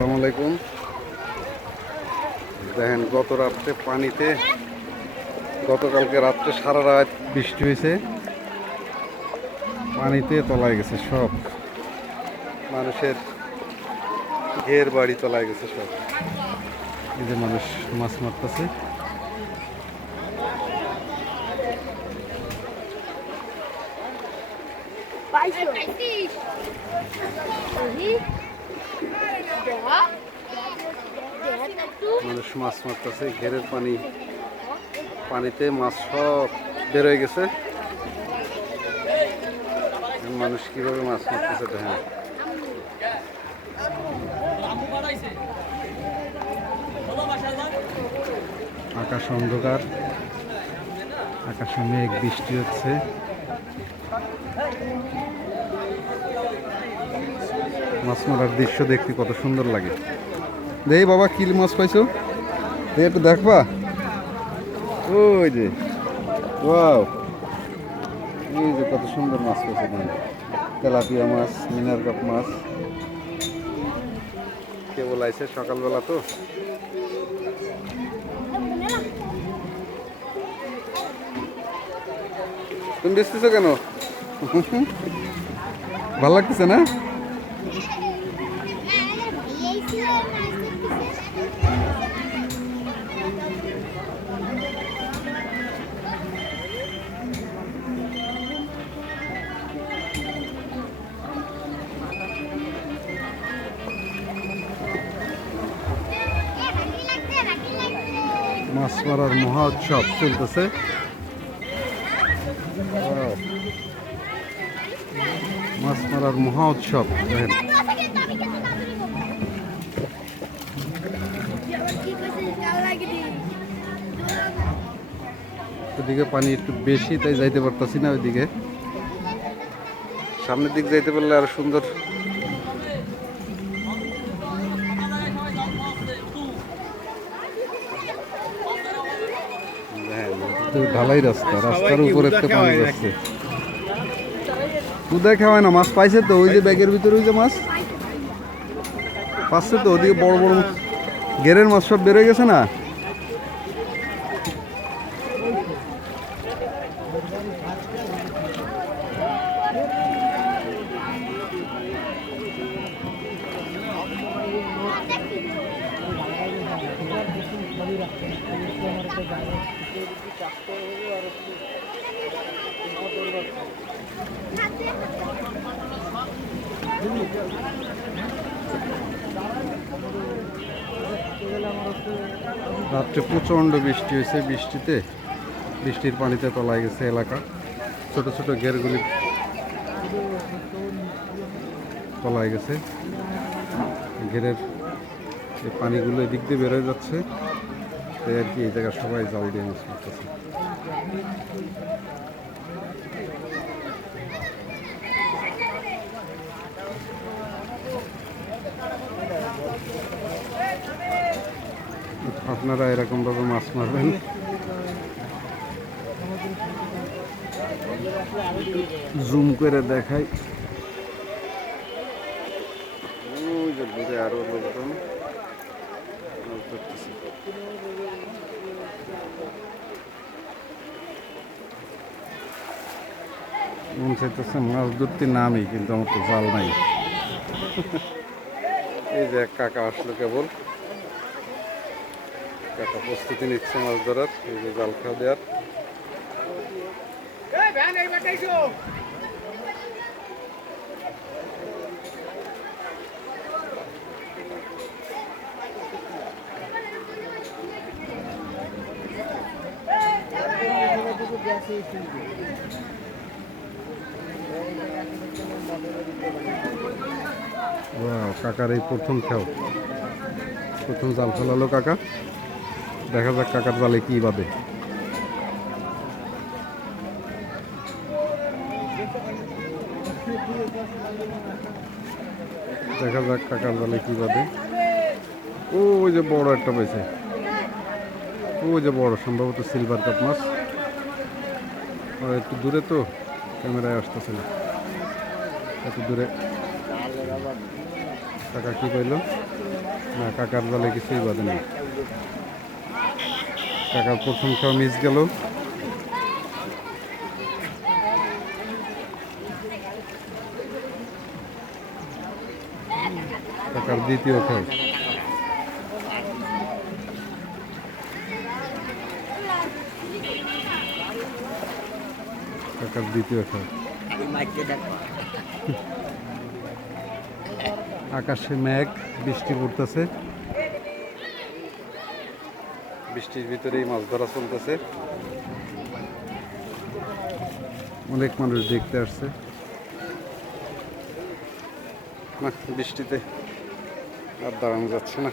আসসালামু আলাইকুম। দেখেন গত রাত্রে পানিতে গতকালকে রাত্রে সারা রাত বৃষ্টি হয়েছে, পানিতে তলায় গেছে সব মানুষের ঘের বাড়ি তলায় গেছে সব। এই যে মানুষ মাছ মারতেছে। মানুষ মাছ মারতেছে, ঘেরের পানিতে মাছ সব বের হয়ে গেছে। মানুষ কিভাবে মাছ মারতেছে দেখেন। আকাশ অন্ধকার, আকাশে মেঘ, বৃষ্টি হচ্ছে। মাছ মারার দৃশ্য দেখতে কত সুন্দর লাগে। দেই বাবা, কি মাছ পাইছো? একটু দেখবা। ওই যে ওয়াও, এই যে কত সুন্দর মাছ পাইছে। তেলাপিয়া মাছ, মিনার কাপ মাছ। কেবল আইছে সকালবেলা তো। তুমি বেচতেছো কেন? ভালো লাগতেছে না? মাছ মারার মহা উৎসব চলতেছে। মাছ মারার মহা উৎসব দেখেন। ওদিকে পানি একটু বেশি, তাই যাইতে পারতাছি না ওইদিকে। সামনের দিক যাইতে পারলে আরো সুন্দর। ঢালাই রাস্তা, রাস্তার উপরে তো পানি যাচ্ছে। কোথায় খাওয়ায় না? মাছ পাইছে তো, ওই যে ব্যাগের ভিতরে ওই যে মাছ পাচ্ছে তো। ওদিকে বড় বড় গেরের মাছ সব বেরোয় গেছে না? রাত্রে প্রচণ্ড বৃষ্টি হয়েছে। বৃষ্টির পানিতে তলায় গেছে এলাকা। ছোট ছোট ঘেরগুলি তলায় গেছে। ঘেরের এই পানিগুলো এদিক দিয়ে বেরোয় যাচ্ছে, তাই আর কি এই জায়গায় সবাই জাল দিয়ে মাছ মারতেছে। আপনারা এরকম ভাবে মাছ মারবেন। জুম করে দেখাই, দূরে আরো লোকজন মাছ ধরতেছে। মন চাইতেছে মাছ ধরতে নামি, কিন্তু আমার তো জাল নাই। এই যে এক কাকা আসলো কেবল, কাকা প্রস্তুতি নিচ্ছে মাছ ধরার। এই যে জাল খাওয়া দেওয়ার। কাকার এই প্রথম খেও, প্রথম জাল ফেলালো কাকা। দেখা যাক কাকার জালে কি বাঁধে। দেখা যাক কাকার জালে কি বাঁধে। ওই যে বড় একটা পেয়েছে, ওই যে বড়, সম্ভবত সিলভার কাপ মাছ। একটু দূরে তো, ক্যামেরায় আসতেছে না। এত দূরে কাকা কি কইল? না, কাকার জালে কিছুই বাঁধে না। কাকার প্রথম খাওয়া মিস গেল। কাকার দ্বিতীয় খাওয়া। কাকার দ্বিতীয় খাওয়া। আকাশে মেঘ, বৃষ্টি পড়তেছে। বৃষ্টির ভিতরেই মাছ ধরা চলতেছে। অনেক মানুষ দেখতে আসছে। না, বৃষ্টিতে আর দাঁড়ানো যাচ্ছে না।